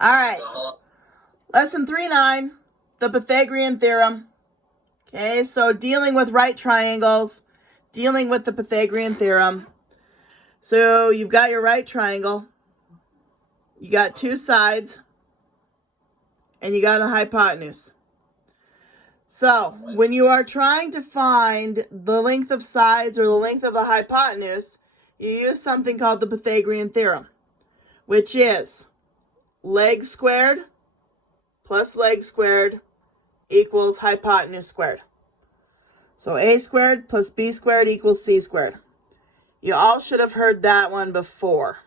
All right. Lesson 3.9, the Pythagorean Theorem. Okay, so dealing with right triangles, dealing with the Pythagorean Theorem. So you've got your right triangle, you got two sides, and you got a hypotenuse. So when you are trying to find the length of sides or the length of the hypotenuse, you use something called the Pythagorean Theorem, which is leg squared plus leg squared equals hypotenuse squared. So a squared plus b squared equals c squared. You all should have heard that one before.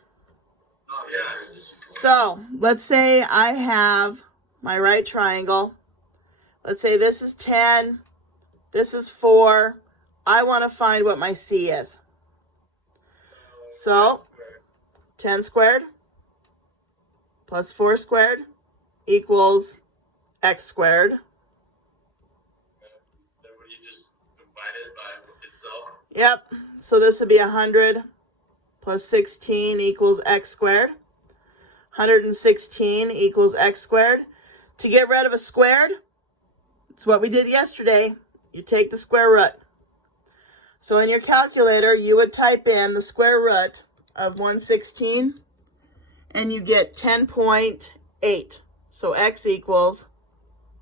So let's say I have my right triangle. Let's say this is 10, this is 4. I want to find what my c is. So 10 squared plus 4 squared equals x squared. Yep, so this would be 100 plus 16 equals x squared. 116 equals x squared. To get rid of a squared, it's what we did yesterday. You take the square root. So in your calculator, you would type in the square root of 116, and you get 10.8. So x equals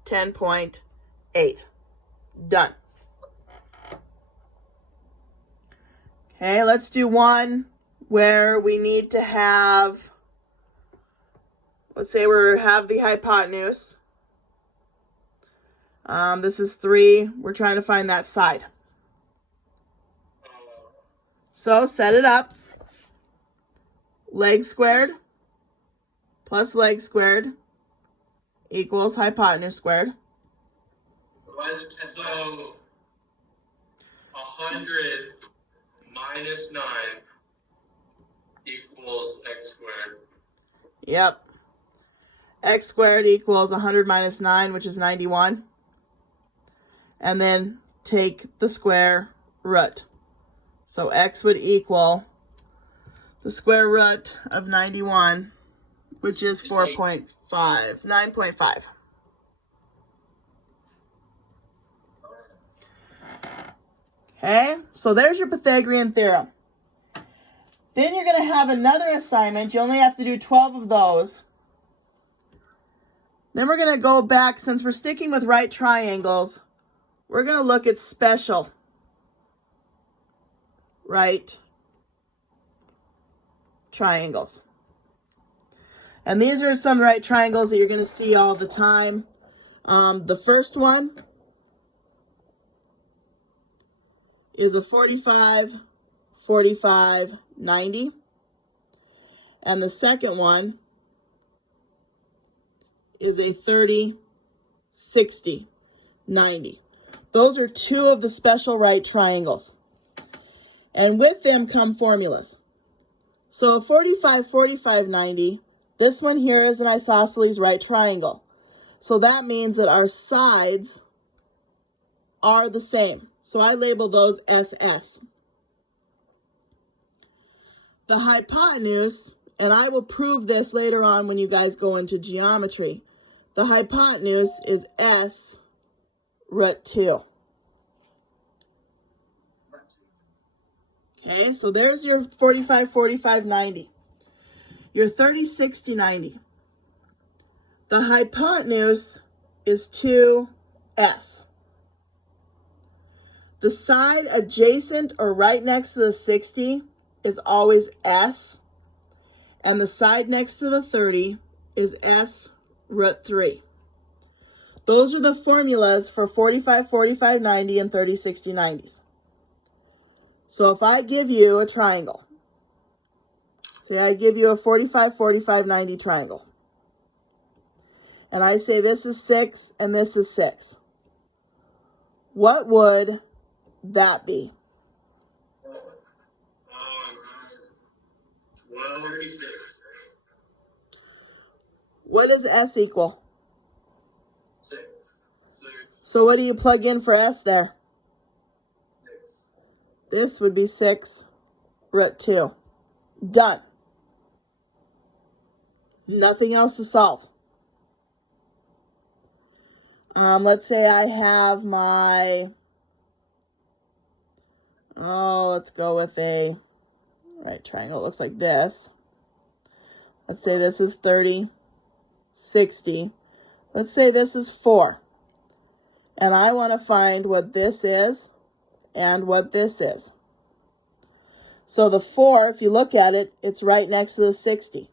10.8. Done. Okay, let's do one where we need to have, let's say we have the hypotenuse. This is 3. We're trying to find that side. So set it up. Leg squared plus leg squared equals hypotenuse squared. So 100 minus 9 equals x squared. Yep. X squared equals 100 minus 9, which is 91. And then take the square root. So x would equal the square root of 91, which is 9.5. Okay, so there's your Pythagorean Theorem. Then you're going to have another assignment. You only have to do 12 of those. Then we're going to go back, since we're sticking with right triangles, we're going to look at special right triangles. And these are some right triangles that you're going to see all the time. The first one is a 45, 45, 90. And the second one is a 30, 60, 90. Those are two of the special right triangles. And with them come formulas. So a 45, 45, 90, this one here is an isosceles right triangle. So that means that our sides are the same. So I label those SS. The hypotenuse, and I will prove this later on when you guys go into geometry, the hypotenuse is S root 2. Okay, so there's your 45, 45, 90. Your 30, 60, 90. The hypotenuse is 2S. The side adjacent or right next to the 60 is always S. And the side next to the 30 is S root 3. Those are the formulas for 45, 45, 90, and 30, 60, 90s. So if I give you a triangle, say I give you a 45, 45, 90 triangle, and I say this is 6 and this is 6, what would that be? 136. What does S equal? 6. So what do you plug in for S there? 6. This would be 6 root 2. Done. Nothing else to solve. Let's say I have my, let's go with a right triangle. It looks like this. Let's say this is 30, 60. Let's say this is 4. And I want to find what this is and what this is. So the 4, if you look at it, it's right next to the 60.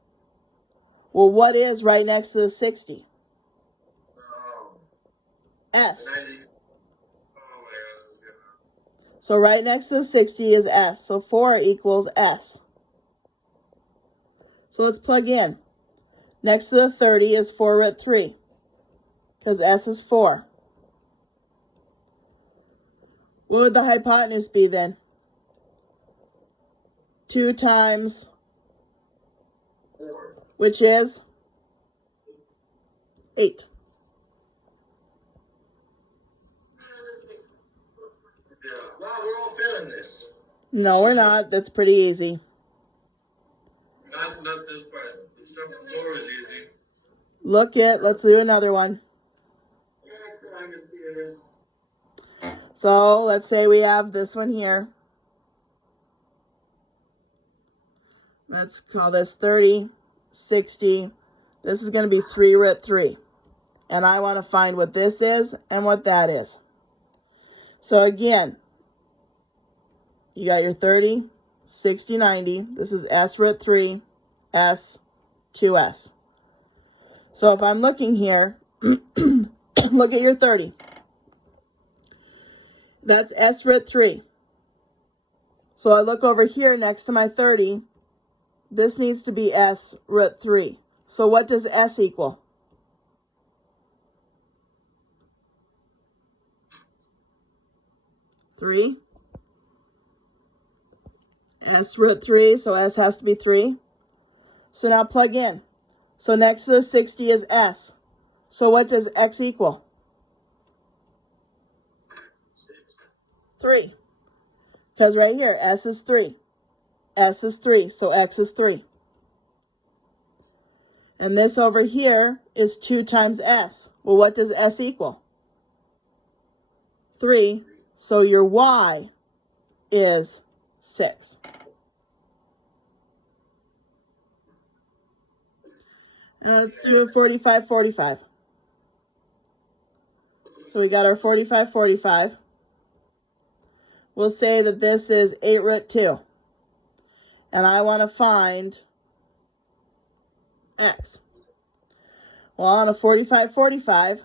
Well, what is right next to the 60? S. So right next to the 60 is S. So 4 equals S. So let's plug in. Next to the 30 is 4 root 3. Because S is 4. What would the hypotenuse be then? 2 times 4. Which is 8. Yeah. Wow, we're all failing this. No, we're not. That's pretty easy. Not this part. The stuff before is easy. Let's do another one. So let's say we have this one here. Let's call this 30, 60. This is going to be 3 root 3. And I want to find what this is and what that is. So again, you got your 30, 60, 90. This is S root 3, S, 2S. So if I'm looking here, look at your 30. That's S root 3. So I look over here next to my 30. This needs to be S root 3. So what does S equal? 3. S root 3, so S has to be 3. So now plug in. So next to the 60 is S. So what does X equal? 6. 3. Because right here, S is 3. S is 3, so X is 3. And this over here is 2 times S. Well, what does S equal? 3. So your Y is 6. Let's do 45, 45. So we got our 45, 45. We'll say that this is 8 root 2. And I want to find X. Well, on a 45, 45,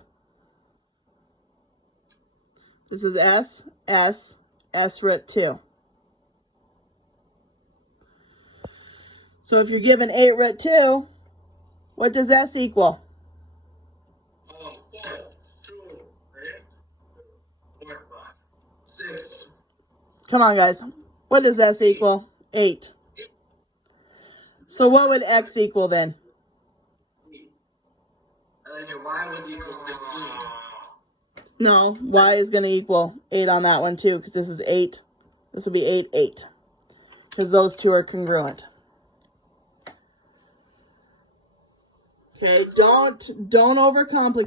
this is S, S, S root 2. So if you're given 8 root 2, what does S equal? 4, 2, 3, 4, 5, 6. Come on, guys. What does S equal? 8. So what would X equal then? And then your Y would equal 16. No, Y is going to equal 8 on that one too, because this is 8. This will be 8, 8. Because those two are congruent. Okay, don't overcomplicate.